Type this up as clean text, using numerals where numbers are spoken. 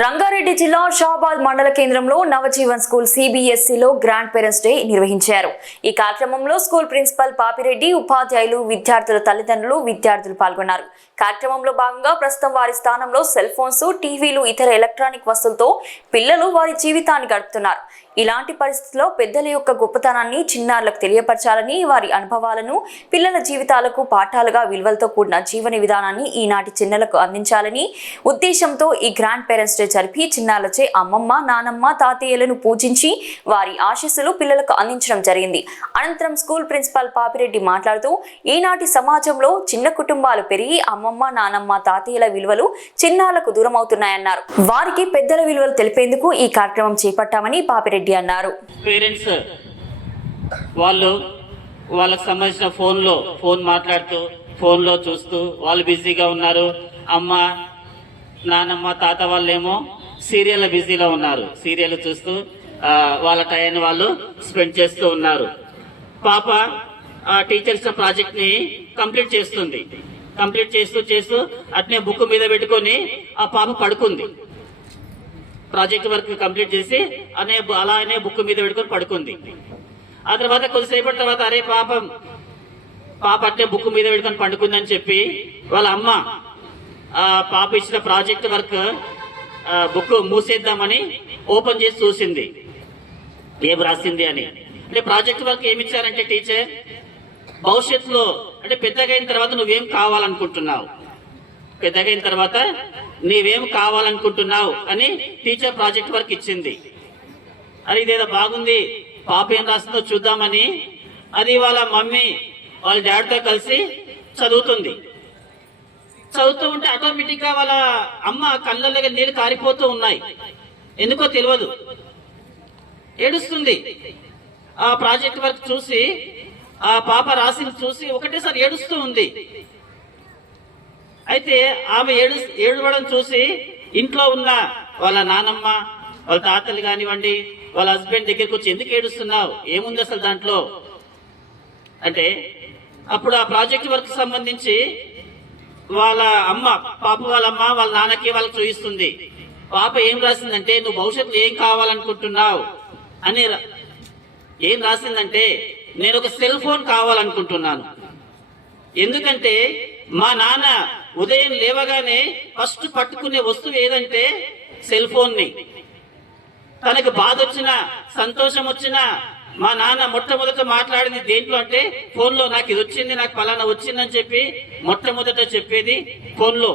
రంగారెడ్డి జిల్లా షాబాద్ మండల కేంద్రంలో నవజీవన్ స్కూల్ సిబిఎస్ఈలో గ్రాండ్ పేరెంట్స్ డే నిర్వహించారు. ఈ కార్యక్రమంలో స్కూల్ ప్రిన్సిపల్ పాపిరెడ్డి, ఉపాధ్యాయులు, విద్యార్థుల తల్లిదండ్రులు, విద్యార్థులు పాల్గొన్నారు. కార్యక్రమంలో భాగంగా ప్రస్తుతం వారి స్థానంలో సెల్ ఫోన్స్, టీవీలు, ఇతర ఎలక్ట్రానిక్ వస్తువులతో పిల్లలు వారి జీవితాన్ని గడుపుతున్నారు. ఇలాంటి పరిస్థితుల్లో పెద్దల యొక్క గొప్పతనాన్ని చిన్నారులకు తెలియపరచాలని, వారి అనుభవాలను పిల్లల జీవితాలకు పాఠాలుగా విలువలతో కూడిన జీవన విధానాన్ని ఈనాటి చిన్నలకు అందించాలని ఉద్దేశంతో ఈ గ్రాండ్ పేరెంట్స్ డే జరిపి చిన్నారులచే అమ్మమ్మ, నానమ్మ, తాతయ్యలను పూజించి వారి ఆశీస్సులు పిల్లలకు అందించడం జరిగింది. అనంతరం స్కూల్ ప్రిన్సిపల్ పాపిరెడ్డి మాట్లాడుతూ, ఈనాటి సమాజంలో చిన్న కుటుంబాలు పెరిగి అమ్మమ్మ, నానమ్మ, తాతయ్యల విలువలు చిన్నారులకు దూరం అవుతున్నాయన్నారు. వారికి పెద్దల విలువలు తెలిపేందుకు ఈ కార్యక్రమం చేపట్టామని పాపిరెడ్డి అన్నారు. పేరెంట్స్ వాళ్ళకి సంబంధించిన ఫోన్ మాట్లాడుతూ ఫోన్లో చూస్తూ వాళ్ళు బిజీగా ఉన్నారు. అమ్మ, నానమ్మ, తాత వాళ్ళేమో సీరియల్ బిజీలో ఉన్నారు. సీరియల్ చూస్తూ వాళ్ళ టైం వాళ్ళు స్పెండ్ చేస్తూ ఉన్నారు. పాప టీచర్స్ ప్రాజెక్ట్ ని కంప్లీట్ చేస్తుంది. కంప్లీట్ చేస్తూ అట్నే బుక్ మీద పెట్టుకొని ఆ పాప పడుకుంది. ప్రాజెక్ట్ వర్క్ కంప్లీట్ చేసి అలానే బుక్ మీద పెట్టుకొని పడుకుంది. ఆ తర్వాత కొద్దిసేపటి తర్వాత అరే పాప అట్నే బుక్ మీద పెట్టుకొని పండుకుందని చెప్పి వాళ్ళ అమ్మ పాప ఇచ్చిన ప్రాజెక్ట్ వర్క్ బుక్ మూసేద్దామని ఓపెన్ చేసి చూసింది ఏం రాసింది అని. అంటే ప్రాజెక్ట్ వర్క్ ఏమి ఇచ్చారంటే టీచర్, భవిష్యత్తులో అంటే పెద్దగైన తర్వాత నువ్వేం కావాలనుకుంటున్నావు, పెద్దగైన తర్వాత నీవేం కావాలనుకుంటున్నావు అని టీచర్ ప్రాజెక్ట్ వర్క్ ఇచ్చింది. అది ఇదేదో బాగుంది, పాప ఏం రాస్తుందో చూద్దామని అది వాళ్ళ మమ్మీ వాళ్ళ డాడీతో కలిసి చదువుతూ ఉంటే ఆటోమేటిక్ గా వాళ్ళ అమ్మ కళ్ళల్లో నీళ్ళు కారిపోతూ ఉన్నాయి. ఎందుకో తెలియదు, ఏడుస్తుంది. ఆ ప్రాజెక్ట్ వర్క్ చూసి ఆ పాప రాసింది చూసి ఒకటేసారి ఏడుస్తూ ఉంది. అయితే ఆమె ఏడవడం చూసి ఇంట్లో ఉన్న వాళ్ళ నానమ్మ, వాళ్ళ తాతలు కానివ్వండి, వాళ్ళ హస్బెండ్ దగ్గరికి వచ్చి ఎందుకు ఏడుస్తున్నావు, ఏముంది అసలు దాంట్లో అంటే, అప్పుడు ఆ ప్రాజెక్ట్ వర్క్ సంబంధించి వాళ్ళ అమ్మ, పాప వాళ్ళ అమ్మ వాళ్ళ నాన్నకి వాళ్ళకి చూపిస్తుంది. పాప ఏం రాసిందంటే, నువ్వు భవిష్యత్తులో ఏం కావాలనుకుంటున్నావు అని ఏం రాసిందంటే, నేను ఒక సెల్ ఫోన్ కావాలనుకుంటున్నాను. ఎందుకంటే మా నాన్న ఉదయం లేవగానే ఫస్ట్ పట్టుకునే వస్తువు ఏదంటే సెల్ ఫోన్ ని. తనకు బాధ వచ్చినా సంతోషం వచ్చినా మా నాన్న మొట్టమొదట మాట్లాడింది దేంట్లో అంటే ఫోన్లో. నాకు ఇది వచ్చింది, నాకు పలానా వచ్చిందని చెప్పి మొట్టమొదట చెప్పేది ఫోన్లో.